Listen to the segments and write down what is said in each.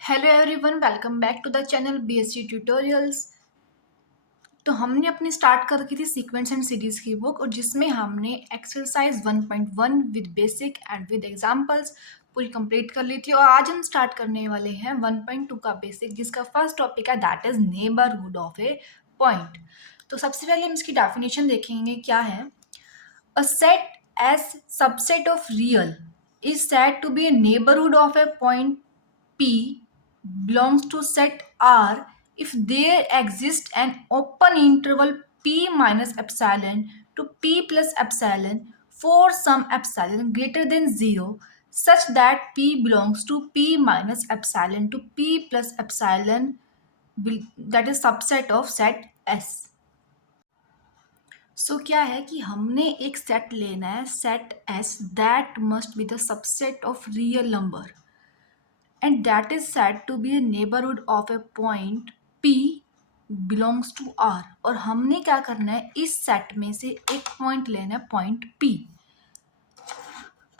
Hello everyone, welcome back to the channel BSc tutorials. तो हमने अपनी स्टार्ट कर रखी थी सीक्वेंस एंड सीरीज की बुक, और जिसमें हमने exercise 1.1 with basic and with examples पूरी कंप्लीट कर ली थी। और आज हम स्टार्ट करने वाले हैं 1.2 का बेसिक, जिसका फर्स्ट टॉपिक है that is neighbourhood of a point. तो सबसे पहले हम इसकी डेफिनेशन देखेंगे क्या है। A set as subset of real is said to be a neighborhood of a point P belongs to set R if there exists an open interval P minus epsilon to P plus epsilon for some epsilon greater than 0 such that P belongs to P minus epsilon to P plus epsilon, that is subset of set S। क्या है कि हमने एक set लेना है, set S that must be the subset of real number and that is said to be a neighbourhood of a point P belongs to R. और हमने क्या करना है, इस सेट में से एक पॉइंट लेना है, पॉइंट पी।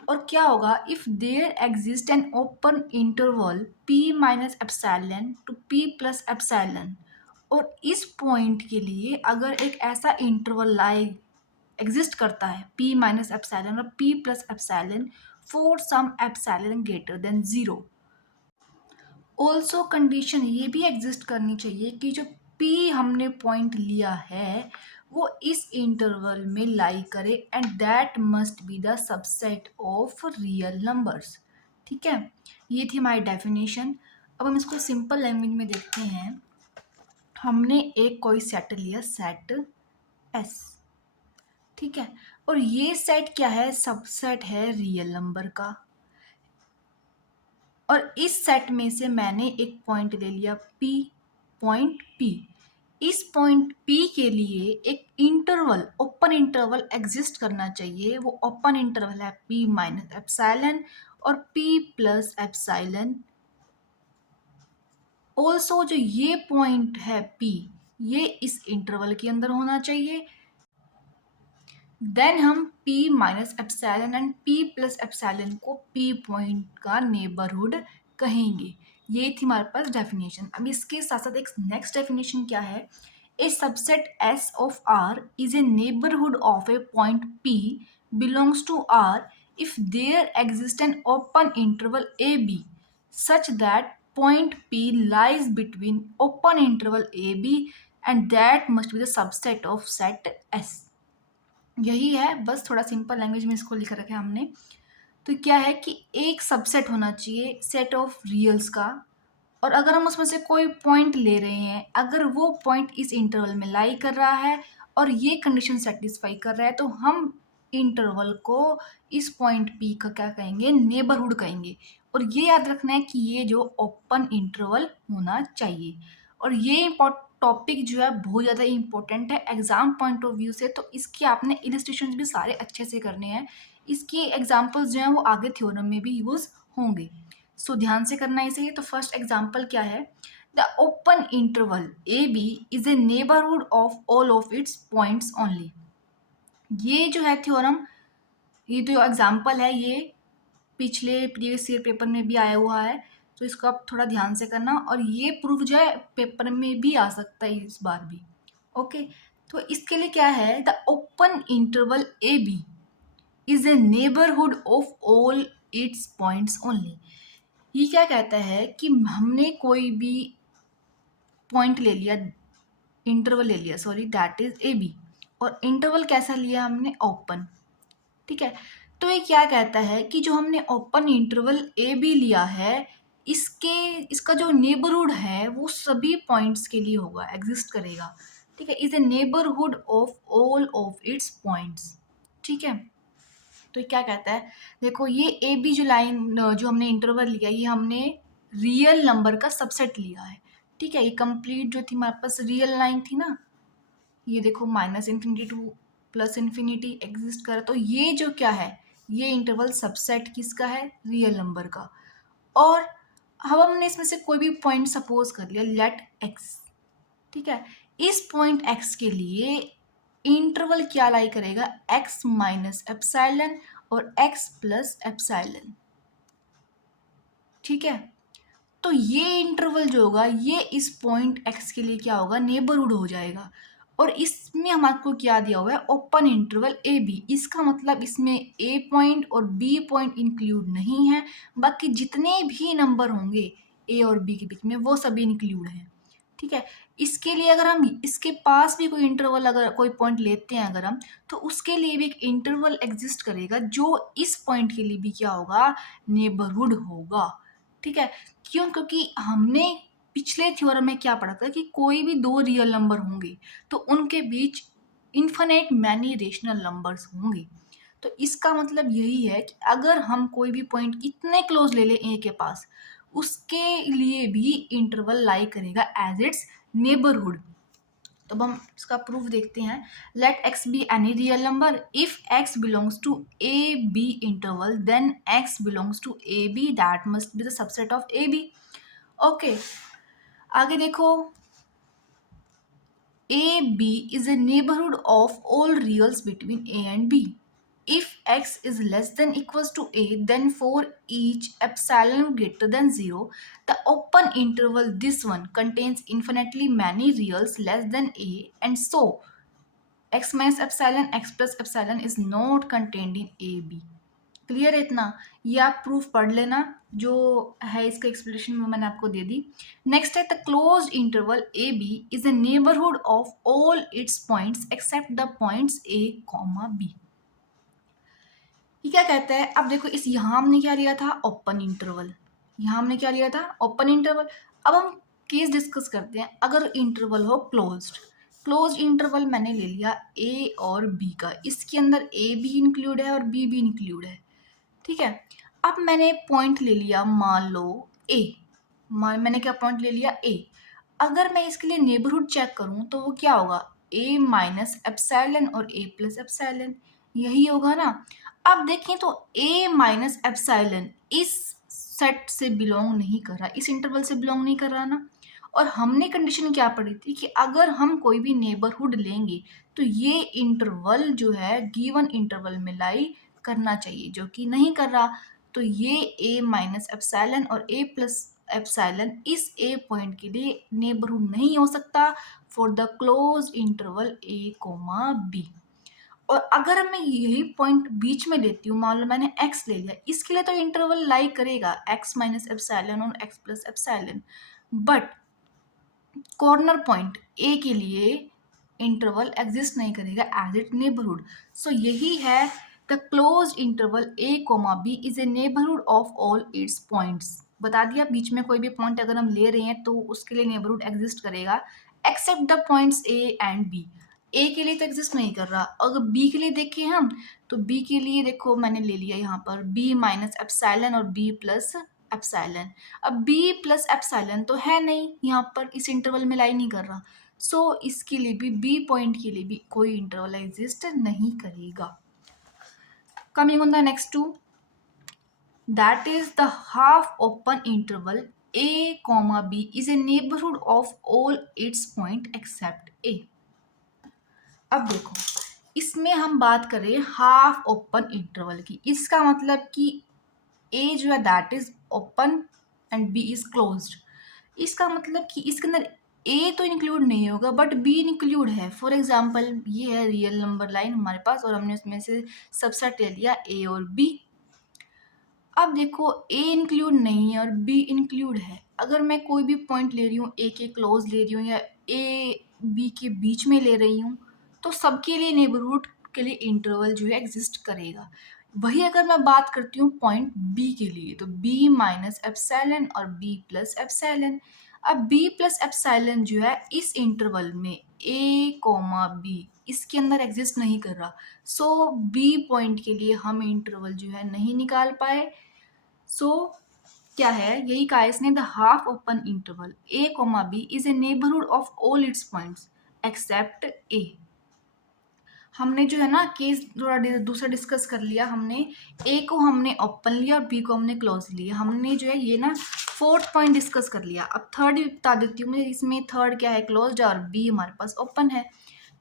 और क्या होगा, if there exist an open interval P minus epsilon to P plus epsilon. और इस पॉइंट के लिए अगर एक ऐसा इंटरवल लाई एग्जिस्ट करता है p माइनस एप्सिलॉन और p plus epsilon for some epsilon greater than 0। Also condition ये भी एग्जिस्ट करनी चाहिए कि जो p हमने पॉइंट लिया है वो इस इंटरवल में लाई करे and that must be the subset of real numbers. ठीक है, ये थी हमारी डेफिनेशन। अब हम इसको सिंपल लैंग्वेज में देखते हैं। हमने एक कोई सेट लिया, सेट एस, ठीक है, और ये सेट क्या है, सबसेट है रियल नंबर का। और इस सेट में से मैंने एक पॉइंट ले लिया p, पॉइंट p। इस पॉइंट p के लिए एक इंटरवल, ओपन इंटरवल एग्जिस्ट करना चाहिए। वो ओपन इंटरवल है p माइनस एप्सिलॉन और p प्लस एप्सिलॉन। ऑल्सो जो ये पॉइंट है p, ये इस इंटरवल के अंदर होना चाहिए। देन हम p minus epsilon and p plus epsilon को p पॉइंट का नेबरहुड कहेंगे। ये थी हमारे पास डेफिनेशन। अब इसके साथ साथ एक नेक्स्ट डेफिनेशन क्या है, a subset S of R is a neighbourhood of a point P belongs to R if there exists an open interval AB such that point P lies between open interval AB and that must be the subset of set S। यही है, बस थोड़ा simple language में इसको लिख रखा है हमने। तो क्या है कि एक सबसेट होना चाहिए सेट ऑफ रियल्स का, और अगर हम उसमें से कोई पॉइंट ले रहे हैं, अगर वो पॉइंट इस इंटरवल में लाई कर रहा है और ये कंडीशन सेटिस्फाई कर रहा है, तो हम इंटरवल को इस पॉइंट पी का क्या कहेंगे, नेबरहुड कहेंगे। और ये याद रखना है कि ये जो ओपन इंटरवल होना चाहिए। और ये टॉपिक जो है बहुत ज़्यादा इंपॉर्टेंट है एग्जाम पॉइंट ऑफ व्यू से, तो इसके आपने इलिस्ट्रेशन भी सारे अच्छे से करने हैं। इसकी एग्जाम्पल्स जो हैं वो आगे थ्योरम में भी यूज़ होंगे, सो ध्यान से करना है इसे। तो फर्स्ट एग्जाम्पल क्या है, the open interval A B is a neighbourhood of all of its points only. ये जो है थ्योरम, ये जो एग्जाम्पल है ये पिछले प्रीवियस ईयर पेपर में भी आया हुआ है, तो इसको आप थोड़ा ध्यान से करना। और ये प्रूफ जो है पेपर में भी आ सकता है इस बार भी। ओके, तो इसके लिए क्या है, the open interval A B is a neighbourhood of all its points only. ये क्या कहता है कि हमने कोई भी पॉइंट ले लिया, इंटरवल ले लिया, sorry, that is A B, और इंटरवल कैसा लिया हमने, ओपन। ठीक है, तो ये क्या कहता है कि जो हमने ओपन इंटरवल ए बी लिया है, इसका जो नेबरहुड है वो सभी पॉइंट्स के लिए होगा, एग्जिस्ट करेगा। ठीक है, is a neighbourhood of all of its points. ठीक है, तो ये क्या कहता है, देखो ये ए बी जो लाइन, जो हमने इंटरवल लिया, ये हमने रियल नंबर का सबसेट लिया है। ठीक है, ये कंप्लीट जो थी हमारे पास रियल लाइन थी ना, ये देखो minus infinity two plus infinity exist कर, तो ये जो क्या है, ये इंटरवल सबसेट किसका है, रियल नंबर का। और अब हमने इसमें से कोई भी पॉइंट सपोज कर लिया, लेट एक्स। ठीक है, इस पॉइंट एक्स के लिए इंटरवल क्या लाई करेगा, एक्स माइनस एप्सिलॉन और एक्स प्लस एप्सिलॉन। ठीक है, तो ये इंटरवल जो होगा ये इस पॉइंट x के लिए क्या होगा, नेबरहुड हो जाएगा। और इसमें हम आपको क्या दिया हुआ है, ओपन इंटरवल ए बी। इसका मतलब इसमें ए पॉइंट और बी पॉइंट इंक्लूड नहीं है, बाकी जितने भी नंबर होंगे ए और बी के बीच में वो सभी इंक्लूड हैं। ठीक है, इसके लिए अगर हम इसके पास भी कोई इंटरवल अगर कोई पॉइंट लेते हैं अगर हम, तो उसके लिए भी एक इंटरवल एग्जिस्ट करेगा जो इस पॉइंट के लिए भी क्या होगा, नेबरहुड होगा। ठीक है, क्यों? क्योंकि हमने पिछले थ्योरम में क्या पढ़ा था कि कोई भी दो रियल नंबर होंगे तो उनके बीच इन्फिनिट मैनी रेशनल नंबर्स होंगे। तो इसका मतलब यही है कि अगर हम कोई भी पॉइंट इतने क्लोज ले लें ए के पास, उसके लिए भी इंटरवल लाई करेगा एज इट्स नेबरहुड। तो अब हम इसका प्रूफ देखते हैं। Let x be any real number if x belongs to a b interval then x belongs to a b that must be the subset of a b. Okay, आगे देखो, a B is a neighbourhood of all reals between a and b. If x is less than equals to a, then for each epsilon greater than 0, the open interval this one contains infinitely many reals less than a, and so x minus epsilon x plus epsilon is not contained in a b। Clear है इतना? ये आप proof पढ़ लेना, जो है इसका explanation में मैंने आपको दे दी। नेक्स्ट है, the closed interval A B is a neighbourhood of all its points except the points A comma B. ये क्या कहता है? अब देखो, इस यहाँ हमने क्या लिया था, ओपन इंटरवल। यहाँ हमने क्या लिया था, ओपन इंटरवल। अब हम केस डिस्कस करते हैं। अगर इंटरवल हो क्लोज्ड इंटरवल मैंने ले लिया ए और बी का, इसके अंदर ए भी इंक्लूड है और बी भी इंक्लूड है। ठीक है, अब मैंने पॉइंट ले लिया, मान लो ए। मैंने क्या पॉइंट ले लिया, ए। अगर मैं इसके लिए नेबरहुड चेक करूं तो वो क्या होगा, ए माइनस एप्सिलॉन और ए प्लस एप्सिलॉन, यही होगा ना। अब देखें तो ए माइनस एप्सिलॉन इस सेट से बिलोंग नहीं कर रहा, इस इंटरवल से बिलोंग नहीं कर रहा ना। और हमने कंडीशन क्या पढ़ी थी कि अगर हम कोई भी नेबरहुड लेंगे तो ये इंटरवल जो है गिवन इंटरवल में लाई करना चाहिए, जो कि नहीं कर रहा। तो ये ए माइनस एप्सिलॉन और ए प्लस एप्सिलॉन इस ए पॉइंट के लिए नेबरहुड नहीं हो सकता for the close interval A comma B. और अगर मैं यही पॉइंट बीच में लेती हूँ, मान लो मैंने x ले लिया, इसके लिए तो इंटरवल लाई करेगा x माइनस एप्सिलॉन और x plus epsilon, but corner point A के लिए इंटरवल एग्जिस्ट नहीं करेगा एज इट नेबरहुड। सो यही है, the close interval A comma B is a neighbourhood of all its points. बता दिया, बीच में कोई भी पॉइंट अगर हम ले रहे हैं तो उसके लिए नेबरहुड एग्जिस्ट करेगा except the points a and b. A के लिए तो एग्जिस्ट नहीं कर रहा। अगर बी के लिए देखें हम, तो बी के लिए देखो मैंने ले लिया यहाँ पर बी माइनस एप्सिलॉन और बी प्लस एप्सिलॉन। अब b प्लस एप्सिलॉन तो है नहीं यहाँ पर, इस इंटरवल में लाई नहीं कर रहा। सो इसके लिए भी b पॉइंट के लिए भी कोई इंटरवल एग्जिस्ट नहीं करेगा। Coming on the next two, that is the half open interval a comma b is a neighbourhood of all its point except a। अब देखो, इसमें हम बात करें हाफ ओपन इंटरवल की, इसका मतलब कि ए जो है that is open and B is closed. इसका मतलब कि इसके अंदर ए तो इंक्लूड नहीं होगा बट बी इंक्लूड है। फॉर एग्जाम्पल, ये है रियल नंबर लाइन हमारे पास और हमने उसमें से सबसेट ले लिया ए और बी। अब देखो, ए इंक्लूड नहीं है और बी इंक्लूड है। अगर मैं कोई भी पॉइंट ले रही हूँ, ए के क्लोज ले रही हूँ या ए बी के बीच में ले रही हूँ, तो सबके लिए नेबरहुड के लिए इंटरवल जो है एग्जिस्ट करेगा। वही अगर मैं बात करती हूँ पॉइंट बी के लिए, तो बी माइनस एप्सिलॉन और बी प्लस एप्सिलॉन। अब बी प्लस एप्सिलॉन जो है इस इंटरवल में ए कोमा बी इसके अंदर एग्जिस्ट नहीं कर रहा। सो बी पॉइंट के लिए हम इंटरवल जो है नहीं निकाल पाए। सो क्या है, यही कहा इसने, the half open interval A comma B is a neighbourhood of all its points except a. हमने जो है ना केस थोड़ा दूसरा डिस्कस कर लिया। हमने ए को हमने ओपन लिया और बी को हमने क्लोज लिया। हमने जो है ये ना फोर्थ पॉइंट डिस्कस कर लिया। अब थर्ड भी बता देती हूँ मैं, इसमें थर्ड क्या है, क्लोज्ड और बी हमारे पास ओपन है।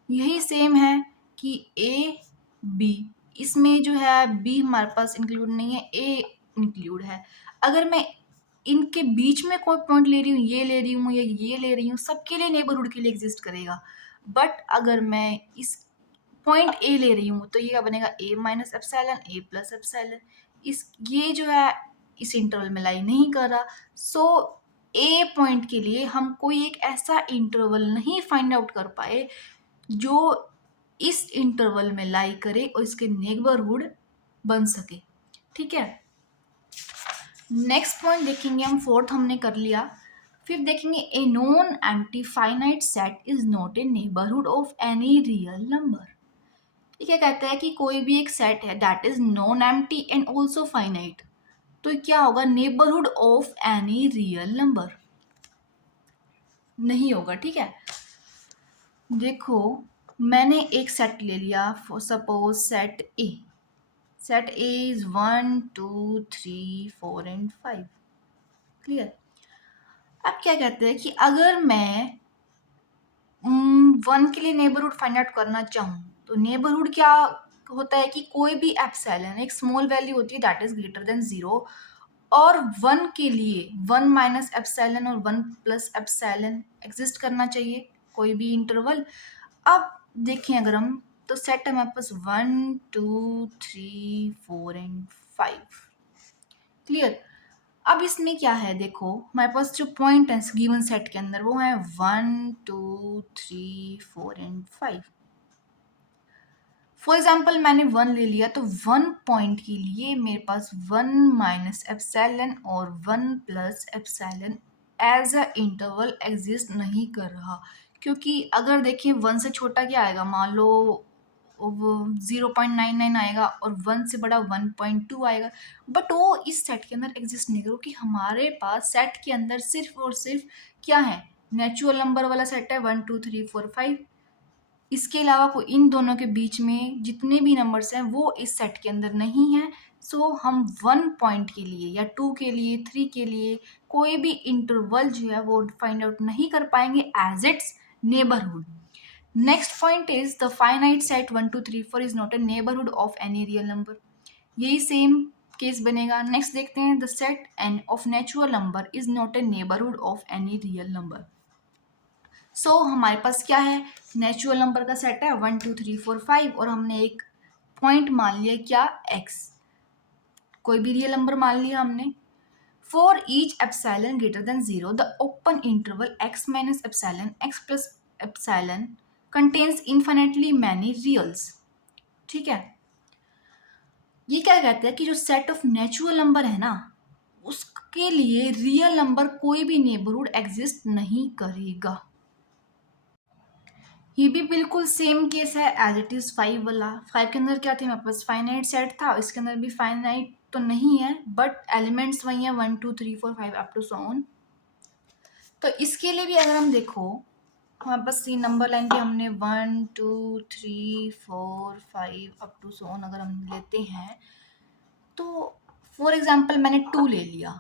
यही सेम है कि ए बी, इसमें जो है बी हमारे पास इंक्लूड नहीं है, ए इंक्लूड है। अगर मैं इनके बीच में कोई पॉइंट ले रही हूँ, ये ले रही हूँ या ये ले रही हूँ, सबके लिए नेबरहुड के लिए एग्जिस्ट करेगा। बट अगर मैं इस पॉइंट ए ले रही हूँ तो ये क्या बनेगा, ए माइनस एप्सिलॉन ए प्लस एप्सिलॉन। इस ये जो है इस इंटरवल में लाई नहीं कर रहा। सो ए पॉइंट के लिए हम कोई एक ऐसा इंटरवल नहीं फाइंड आउट कर पाए जो इस इंटरवल में लाई करे और इसके नेबरहुड बन सके। ठीक है, नेक्स्ट पॉइंट देखेंगे हम, फोर्थ हमने कर लिया। फिर देखेंगे a non empty finite set is not a neighbourhood of any real number. ये क्या कहता है कि कोई भी एक सेट है that is non empty and also finite, तो क्या होगा, neighbourhood of any real number नहीं होगा। ठीक है, देखो मैंने एक सेट ले लिया, suppose set A. Set A is 1 2 3 4 and 5। Clear. अब क्या कहते हैं कि अगर मैं 1 के लिए नेबरहुड फाइंड आउट करना चाहूँ तो नेबरहुड क्या होता है कि कोई भी एप्सिलॉन एक स्मॉल वैल्यू होती है दैट इज ग्रेटर देन 0, और 1 के लिए 1 माइनस एप्सिलॉन और 1 प्लस एप्सिलॉन एग्जिस्ट करना चाहिए कोई भी इंटरवल। अब देखें अगर हम, तो सेट है हमारे पास 1 2 3 4 एंड 5। क्लियर। अब इसमें क्या है, देखो हमारे पास जो पॉइंट है गिवन सेट के अंदर वो है 1 2 3 4 एंड 5। फॉर एग्जाम्पल मैंने 1 ले लिया तो 1 पॉइंट के लिए मेरे पास 1 माइनस एप्सिलॉन और 1 plus epsilon as a interval exist नहीं कर रहा, क्योंकि अगर देखें 1 से छोटा क्या आएगा, मान लो वो 0.99 आएगा और 1 से बड़ा 1.2 आएगा, बट वो इस सेट के अंदर एग्जिस्ट नहीं करो कि हमारे पास सेट के अंदर सिर्फ और सिर्फ क्या है, नेचुरल नंबर वाला सेट है 1 2 3 4 5। इसके अलावा कोई इन दोनों के बीच में जितने भी नंबर्स हैं वो इस सेट के अंदर नहीं है। सो हम 1 पॉइंट के लिए या 2 के लिए 3 के लिए कोई भी इंटरवल जो है वो फाइंड आउट नहीं कर पाएंगे as its neighbourhood. Next point is the finite set 1 2 3 4 is not a neighbourhood of any real number. यही सेम केस बनेगा। नेक्स्ट देखते हैं, the set N of natural number is not a neighbourhood of any real number. So हमारे पास क्या है, natural number का set है 1 2 3 4 5 और हमने एक पॉइंट मान लिया क्या, x, कोई भी रियल नंबर मान लिया हमने। For each epsilon greater than 0 the open interval x minus epsilon x plus epsilon contains infinitely many reals. ठीक है, ये क्या कहते हैं कि जो सेट ऑफ नेचुरल नंबर है ना उसके लिए रियल नंबर कोई भी नेबरहुड एग्जिस्ट नहीं करेगा। ये भी बिल्कुल सेम केस है एज इट इज 5 वाला। 5 के अंदर क्या थे, मेरे पास फाइनाइट सेट था, इसके अंदर भी फाइनाइट तो नहीं है बट एलिमेंट्स वही है 1 2 3 4 5 अप टू सो ऑन। तो इसके लिए भी अगर हम देखो हमारे पास सी नंबर लाइन पे हमने 1 2 3 4 5 अप टू सो ऑन अगर हम लेते हैं तो फॉर एग्जाम्पल मैंने 2 ले लिया।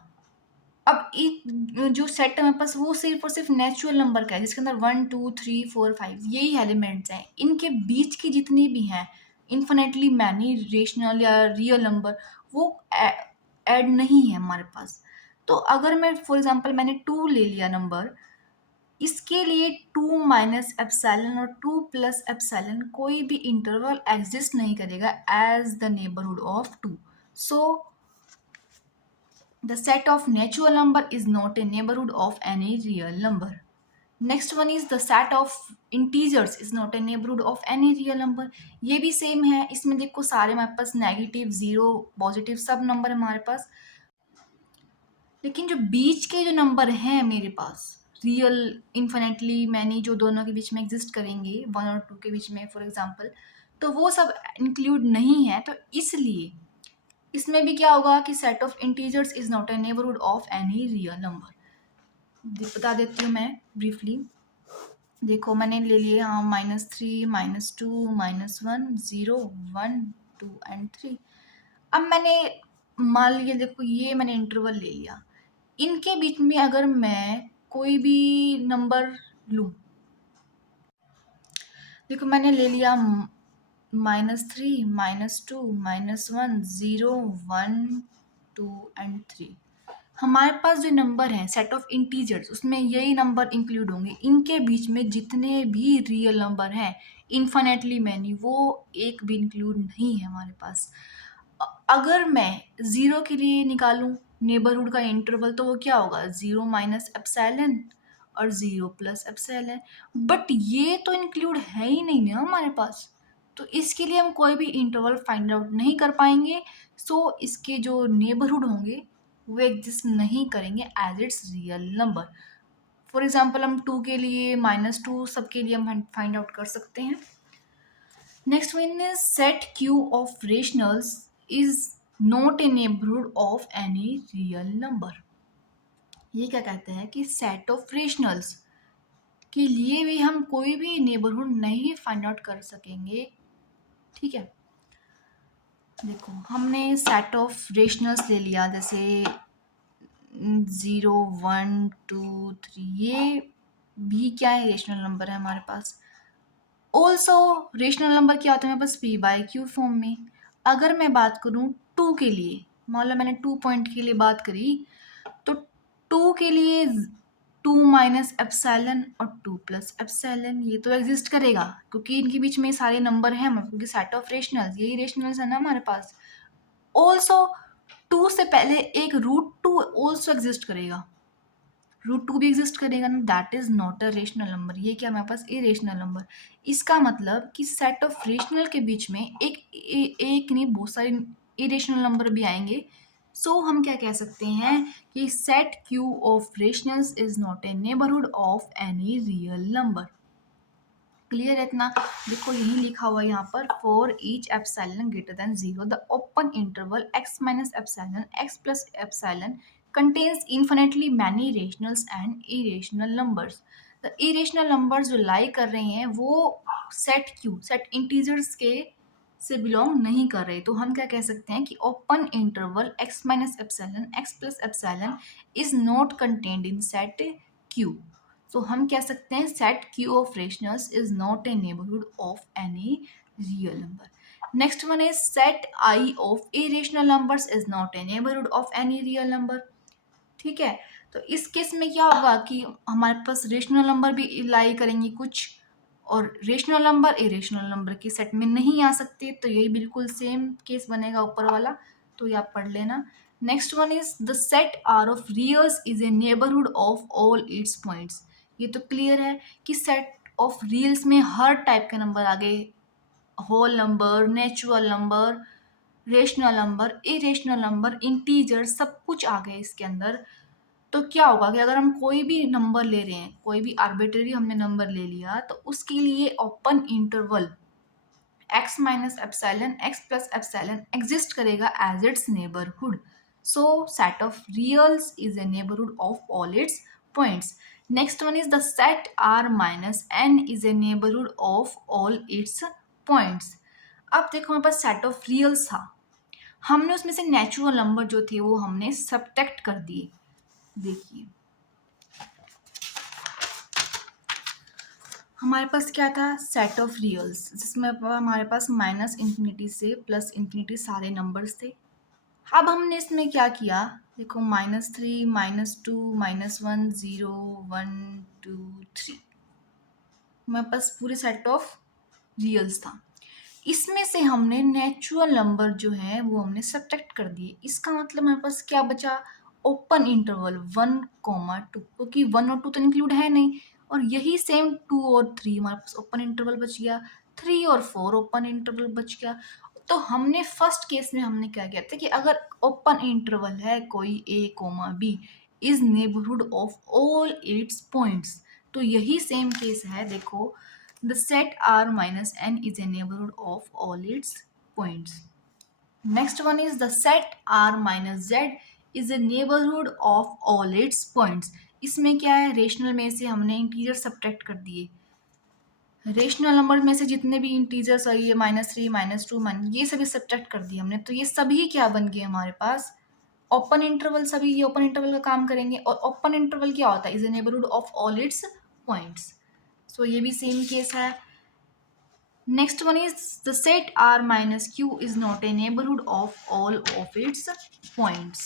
अब एक जो सेट है मेरे पास वो सिर्फ और सिर्फ नेचुरल नंबर का है जिसके अंदर 1 2 3 4 5 यही एलिमेंट्स हैं। इनके बीच की जितनी भी हैं इन्फिनेटली मैनी रेशनल या रियल नंबर वो ऐड नहीं है हमारे पास। तो अगर मैं फॉर एग्जांपल मैंने 2 ले लिया नंबर, इसके लिए 2 माइनस एप्सिलॉन और 2 प्लस एप्सिलॉन कोई भी इंटरवल एग्जिस्ट नहीं करेगा as the neighbourhood of 2। So the set of natural number is not a neighborhood of any real number. Next one is the set of integers is not a neighborhood of any real number. ये भी same है, इसमें देखो सारे हमारे पास negative zero positive सब number है हमारे पास, लेकिन जो बीच के जो नंबर हैं मेरे पास रियल इन्फिनेटली मैनी जो दोनों के बीच में एग्जिस्ट करेंगे 1 और 2 के बीच में फॉर एग्जांपल, तो वो सब इंक्लूड नहीं है। तो इसलिए इसमें भी क्या होगा कि set of integers is not a neighbourhood of any real number. बता देती हूँ मैं ब्रीफली। देखो मैंने ले लिए हाँ -3 -2 -1 0 1 2 एंड 3। अब मैंने मान लिया, देखो ये मैंने इंटरवल ले लिया, इनके बीच में अगर मैं कोई भी नंबर लूँ, देखो मैंने ले लिया -3 -2 -1 0 1 2 एंड 3। हमारे पास जो नंबर हैं सेट ऑफ इंटीजर्स उसमें यही नंबर इंक्लूड होंगे, इनके बीच में जितने भी रियल नंबर हैं इन्फिनेटली मैनी, वो एक भी इंक्लूड नहीं है हमारे पास। अगर मैं ज़ीरो के लिए निकालूं नेबरहुड का इंटरवल तो वो क्या होगा, ज़ीरो माइनस एप्सिलॉन और ज़ीरो प्लस एप्सिलॉन, बट ये तो इंक्लूड है ही नहीं ना हमारे पास, तो इसके लिए हम कोई भी इंटरवल फाइंड आउट नहीं कर पाएंगे। सो इसके जो नेबरहुड होंगे वो एग्जिस्ट नहीं करेंगे as its real number. For example हम टू के लिए -2 सबके लिए हम फाइंड आउट कर सकते हैं। Next one is set Q of rationals is not a neighbourhood of any real number. ये क्या कहते हैं कि सेट ऑफ रेशनल्स के लिए भी हम कोई भी नेबरहुड नहीं फाइंड आउट कर सकेंगे। ठीक है, देखो हमने सेट ऑफ रेशनल्स ले लिया, जैसे 0 1 2 3, ये भी क्या है, रेशनल नंबर है हमारे पास। ऑल्सो रेशनल नंबर क्या होता है हमारे पास, पी बाई क्यू फॉर्म में। अगर मैं बात करूँ टू के लिए, मान लो मैंने 2 पॉइंट के लिए बात करी, तो टू के लिए 2 माइनस एप्सिलॉन और 2 प्लस एप्सिलॉन ये तो एग्जिस्ट करेगा क्योंकि इनके बीच में सारे नंबर हैं हमारे, क्योंकि सेट ऑफ रेशनल्स यही रेशनल्स है ना हमारे पास। ऑल्सो टू से पहले एक रूट टू ऑल्सो एग्जिस्ट करेगा, रूट टू भी एग्जिस्ट करेगा ना, that is not a rational number, ये क्या हमारे पास इरेशनल नंबर। इसका मतलब कि सेट ऑफ रेशनल के बीच में एक नहीं बहुत सारे इरेशनल नंबर भी आएंगे। सो हम क्या कह सकते हैं कि set Q of rationals is not a neighbourhood of any real number. Clear है इतना? देखो यही लिखा हुआ है यहाँ पर, for each epsilon greater than zero the open interval x minus epsilon x plus epsilon contains infinitely many rationals and irrational numbers। the irrational numbers जो लाई कर रहे हैं वो सेट क्यू सेट इंटीजर्स के से बिलोंग नहीं कर रहे, तो हम क्या कह सकते हैं कि open interval x minus epsilon x plus epsilon is not contained in set Q. So हम कह सकते हैं set Q of rationals is not a neighbourhood of any real number. Next one is set I of irrational numbers is not a neighbourhood of any real number. ठीक है, तो इस case में क्या होगा कि हमारे पास रेशनल नंबर भी लाई करेंगे कुछ, और रेशनल नंबर इरेशनल नंबर के सेट में नहीं आ सकते, तो यही बिल्कुल सेम केस बनेगा ऊपर वाला, तो ये आप पढ़ लेना। Next one is the set R of reals is a neighbourhood of all its points. ये तो क्लियर है कि सेट ऑफ रियल्स में हर टाइप के नंबर आ गए, whole number, natural number, rational number, irrational number, integer, सब कुछ आ गए इसके अंदर। तो क्या होगा कि अगर हम कोई भी नंबर ले रहे हैं, कोई भी आर्बिट्रेरी हमने नंबर ले लिया, तो उसके लिए open interval x minus epsilon x plus epsilon exist करेगा as its neighbourhood. So set of reals is a neighbourhood of all its points. Next one is the set r minus n is a neighbourhood of all its points. अब देखो हमारे पास set of रियल्स था, हमने उसमें से natural number जो थे वो हमने सब्ट्रैक्ट कर दिए। देखिए हमारे पास क्या था, सेट ऑफ रियल्स, जिसमें हमारे पास माइनस इंफिनिटी से प्लस इंफिनिटी सारे नंबर्स थे। अब हमने इसमें क्या किया, देखो -3 -2 -1 0 1 2 3, हमारे पास पूरे सेट ऑफ रियल्स था। इसमें से हमने नेचुरल नंबर जो है वो हमने सब्ट्रैक्ट कर दिए। इसका मतलब हमारे पास क्या बचा, ओपन इंटरवल 1, 2, क्योंकि 1 और 2 तो इंक्लूड है नहीं, और यही सेम 2 और 3 हमारे पास ओपन इंटरवल बच गया, 3 और 4 ओपन इंटरवल बच गया। तो हमने फर्स्ट केस में हमने क्या किया था कि अगर ओपन इंटरवल है कोई a, b is neighbourhood of all its points, तो यही सेम केस है। देखो the set R minus n is a neighborhood of all its points. Next one is the set R minus z is a neighborhood of all its points. इसमें क्या है, rational में से हमने इंटीजर सब्ट्रैक्ट कर दिए, रेशनल नंबर में से जितने भी इंटीजर्स आई है -3 -2 ये सभी सब्ट्रैक्ट कर दिए हमने, तो ये सभी क्या बन गए हमारे पास, ओपन इंटरवल। सभी ये ओपन इंटरवल का काम करेंगे, और ओपन इंटरवल क्या होता है, is a neighbourhood of all its points. So ये भी सेम केस है। Next one is the set R minus Q is not a neighborhood of all of its points.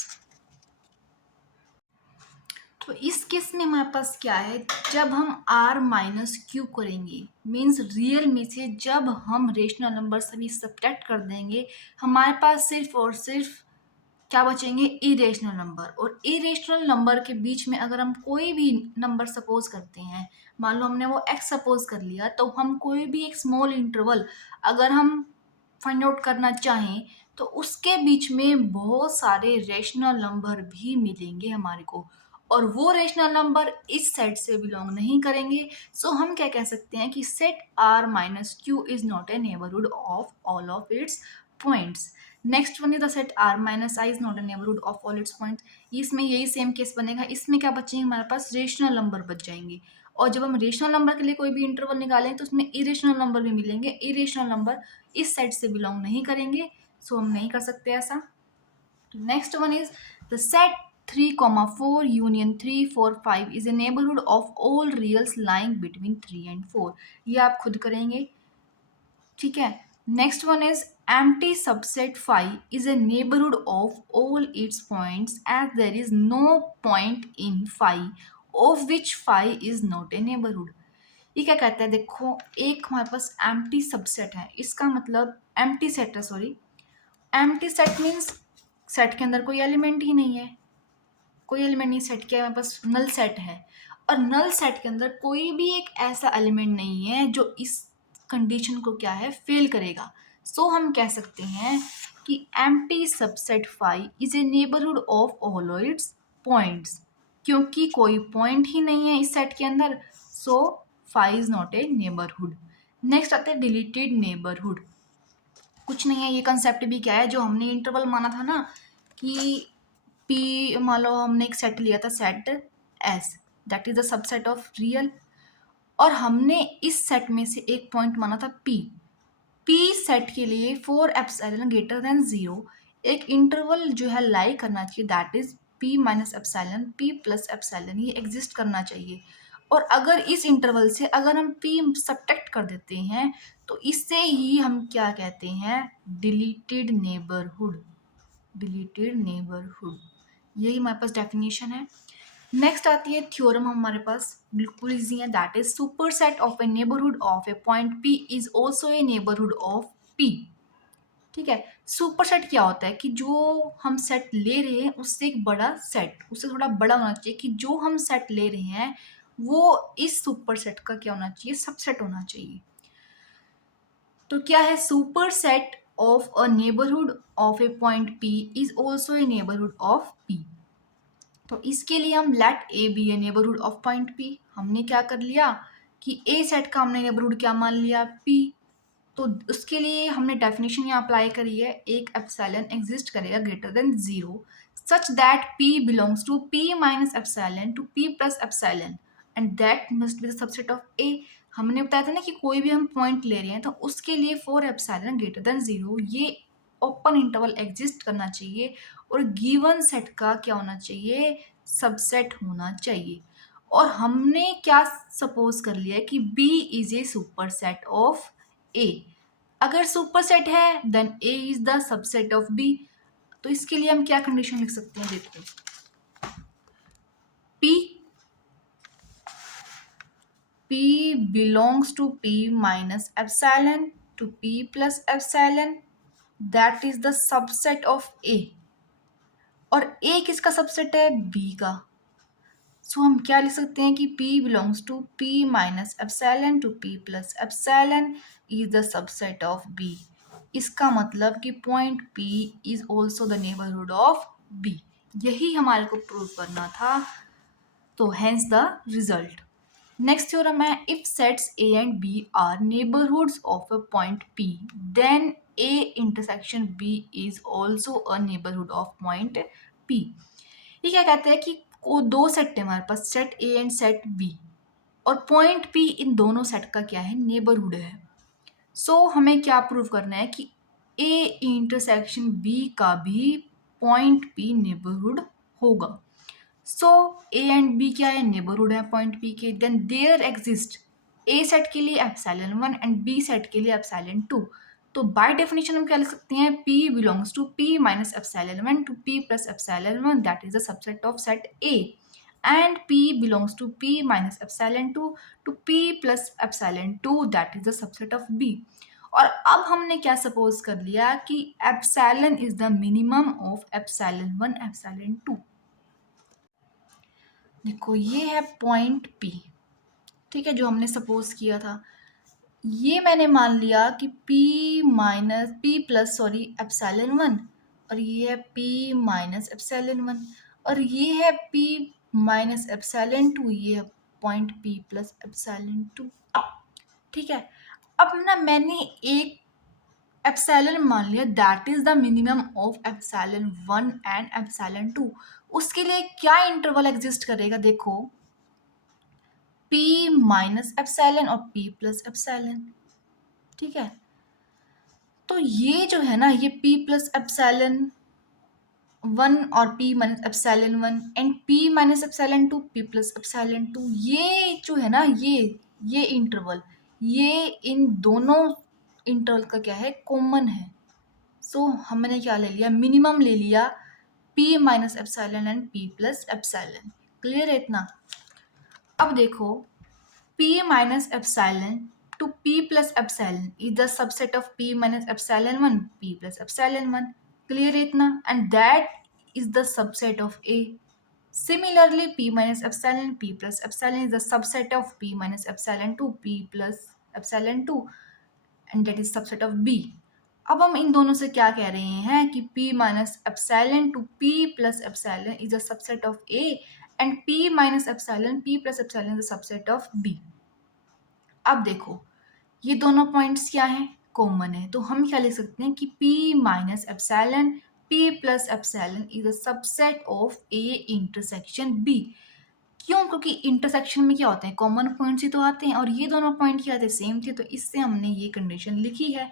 तो इस केस में हमारे पास क्या है, जब हम r माइनस क्यू करेंगे मीन्स रियल में से जब हम रेशनल नंबर सभी सब्ट्रैक्ट कर देंगे, हमारे पास सिर्फ और सिर्फ क्या बचेंगे, इरेशनल नंबर। और इरेशनल नंबर के बीच में अगर हम कोई भी नंबर सपोज करते हैं, मान लो हमने वो x सपोज कर लिया, तो हम कोई भी एक स्मॉल इंटरवल अगर हम फाइंड आउट करना चाहें तो उसके बीच में बहुत सारे रेशनल नंबर भी मिलेंगे हमारे को, और वो रेशनल नंबर इस सेट से बिलोंग नहीं करेंगे। सो हम क्या कह सकते हैं कि set r minus Q is not a neighbourhood of all of its points. Next one is the set r minus I is not a neighbourhood of all its points. इसमें यही सेम केस बनेगा, इसमें क्या बचेंगे, हमारे पास rational number बच जाएंगे। और जब हम रेशनल नंबर के लिए कोई भी इंटरवल निकालें तो उसमें इरेशनल नंबर भी मिलेंगे, इरेशनल नंबर इस सेट से बिलोंग नहीं करेंगे, सो हम नहीं कर सकते ऐसा। Next one is the set 3, 4 union 3, 4, 5 is a neighbourhood of all reals lying between 3 and 4। ये आप खुद करेंगे, ठीक है। Next one is empty subset phi is a neighborhood of all its points as there is no point in phi of which phi is not a neighborhood। ये क्या कहता है, देखो एक हमारे पास empty subset है, इसका मतलब empty set है, sorry empty set means set के अंदर कोई एलिमेंट ही नहीं है, कोई एलिमेंट नहीं सेट किया, हमारे पास नल सेट है। और नल सेट के अंदर कोई भी एक ऐसा एलिमेंट नहीं है जो इस कंडीशन को क्या है, फेल करेगा। सो हम कह सकते हैं कि empty subset phi is a neighbourhood of all its points, क्योंकि कोई पॉइंट ही नहीं है इस सेट के अंदर, so phi is not a neighbourhood. Next आते हैं डिलीटेड नेबरहुड। कुछ नहीं है, ये कंसेप्ट भी क्या है, जो हमने इंटरवल माना था ना कि P, मान लो हमने एक सेट लिया था set S, that is the subset of real, और हमने इस सेट में से एक पॉइंट माना था P सेट के लिए फॉर एप्सिलॉन ग्रेटर देन 0 एक इंटरवल जो है लाई करना चाहिए, that is P minus epsilon, P plus epsilon, ये एग्जिस्ट करना चाहिए। और अगर इस इंटरवल से अगर हम P सब्ट्रैक्ट कर देते हैं तो इससे ही हम क्या कहते हैं, डिलीटेड नेबरहुड, डिलीटेड नेबरहुड। यही हमारे पास डेफिनेशन है। नेक्स्ट आती है थ्योरम हमारे पास, बिल्कुल इजी है, that is superset of A neighbourhood of a point P is also a neighbourhood of P। ठीक है, सुपरसेट क्या होता है कि जो हम सेट ले रहे हैं उससे एक बड़ा सेट, उससे थोड़ा बड़ा होना चाहिए, कि जो हम सेट ले रहे हैं वो इस सुपरसेट का क्या होना चाहिए, सबसेट होना चाहिए। तो क्या है, superset of a neighbourhood of a point P is also a neighbourhood of P। तो इसके लिए हम let A B a neighbourhood of point P, हमने क्या कर लिया कि ए सेट का हमने नेबरहुड क्या मान लिया, P। तो उसके लिए हमने डेफिनेशन यहाँ अप्लाई करी है, एक एप्सिलॉन एग्जिस्ट करेगा greater than 0 such that P belongs to P minus epsilon to P plus epsilon and that must be the subset of A। हमने बताया था ना कि कोई भी हम पॉइंट ले रहे हैं तो उसके लिए फॉर एप्सिलॉन ग्रेटर देन 0 ये ओपन इंटरवल एग्जिस्ट करना चाहिए और गिवन सेट का क्या होना चाहिए, सबसेट होना चाहिए। और हमने क्या सपोज कर लिया कि B is a superset of A। अगर सुपरसेट है then A is the subset of B। तो इसके लिए हम क्या कंडीशन लिख सकते हैं, देखो P belongs to P minus epsilon to P plus epsilon, that is the subset of A। और A किसका सबसेट है, B का। सो हम क्या लिख सकते हैं कि P belongs to P minus epsilon to P plus epsilon is the subset of B। इसका मतलब कि point P is also the neighborhood of B। यही हमारे को प्रूव करना था, तो hence the result. Next theorem है, if sets A and B are neighborhoods of a point P then A intersection B is also a neighborhood of point P। ये क्या कहते हैं कि को दो सेट है हमारे पास, set A and set B, और पॉइंट P इन दोनों सेट का क्या है, नेबरहुड है। सो हमें क्या प्रूव करना है कि A इंटरसेक्शन B का भी पॉइंट P नेबरहुड होगा। सो A एंड B क्या है, नेबरहुड है पॉइंट P के। Then there exist A set के लिए एप्सिलॉन 1 एंड B सेट के लिए एप्सिलॉन 2। तो बाय डेफिनेशन हम क्या लिख सकते हैं, P belongs to P minus epsilon 1 to P plus epsilon 1, that is the subset of set A। and P belongs to P minus epsilon 2 to P plus epsilon 2 that is the subset of B। और अब हमने क्या suppose कर लिया कि epsilon is the minimum of epsilon 1 epsilon 2। देखो ये है पॉइंट P, ठीक है, जो हमने सपोज किया था। ये मैंने मान लिया कि P प्लस सॉरी एप्सिलॉन 1, और ये है P माइनस एप्सिलॉन 1, और ये है P माइनस एप्सिलॉन 2, ये है पॉइंट P प्लस एप्सिलॉन 2। ठीक है, अब ना मैंने एक एप्सिलॉन मान लिया that is the minimum of epsilon 1 and epsilon 2। उसके लिए क्या इंटरवल एग्जिस्ट करेगा, देखो P माइनस एप्सिलॉन और P प्लस एप्सिलॉन। ठीक है, तो ये जो है ना, ये P प्लस एप्सिलॉन 1 और P minus epsilon 1 and P minus epsilon 2 P plus epsilon 2, ये जो है ना, ये इंटरवल, ये इन दोनों इंटरवल का क्या है, कॉमन है। सो हमने क्या ले लिया, मिनिमम ले लिया P minus epsilon and P plus epsilon. Clear है इतना? अब देखो P minus epsilon to P plus epsilon is the subset of P minus epsilon 1, P plus epsilon 1. Clear है इतना? And that is the subset of A. Similarly, P minus epsilon, P plus epsilon is the subset of P minus epsilon 2, P plus epsilon 2, and that is subset of B. अब हम इन दोनों से क्या कह रहे हैं कि P minus epsilon to P plus epsilon is a subset of A and P minus epsilon, P plus epsilon is a subset of B. अब देखो ये दोनों पॉइंट्स क्या हैं, कॉमन है, तो हम क्या लिख सकते हैं कि P minus epsilon P plus epsilon is a subset of A intersection B। क्यों? क्योंकि इंटरसेक्शन में क्या होते हैं, कॉमन पॉइंट्स ही तो आते हैं, और ये दोनों पॉइंट क्या थे, सेम थे, तो इससे हमने ये कंडीशन लिखी है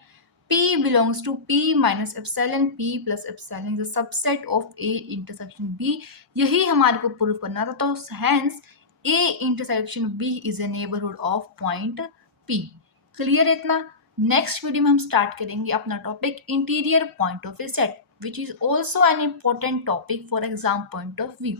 P belongs to P minus epsilon P plus epsilon is a subset of A intersection B। यही हमारे को प्रूव करना था, तो hence A intersection B is a neighbourhood of point P। Clear है इतना? नेक्स्ट वीडियो में हम स्टार्ट करेंगे अपना topic interior point of a set, which is also an important topic for exam point of view.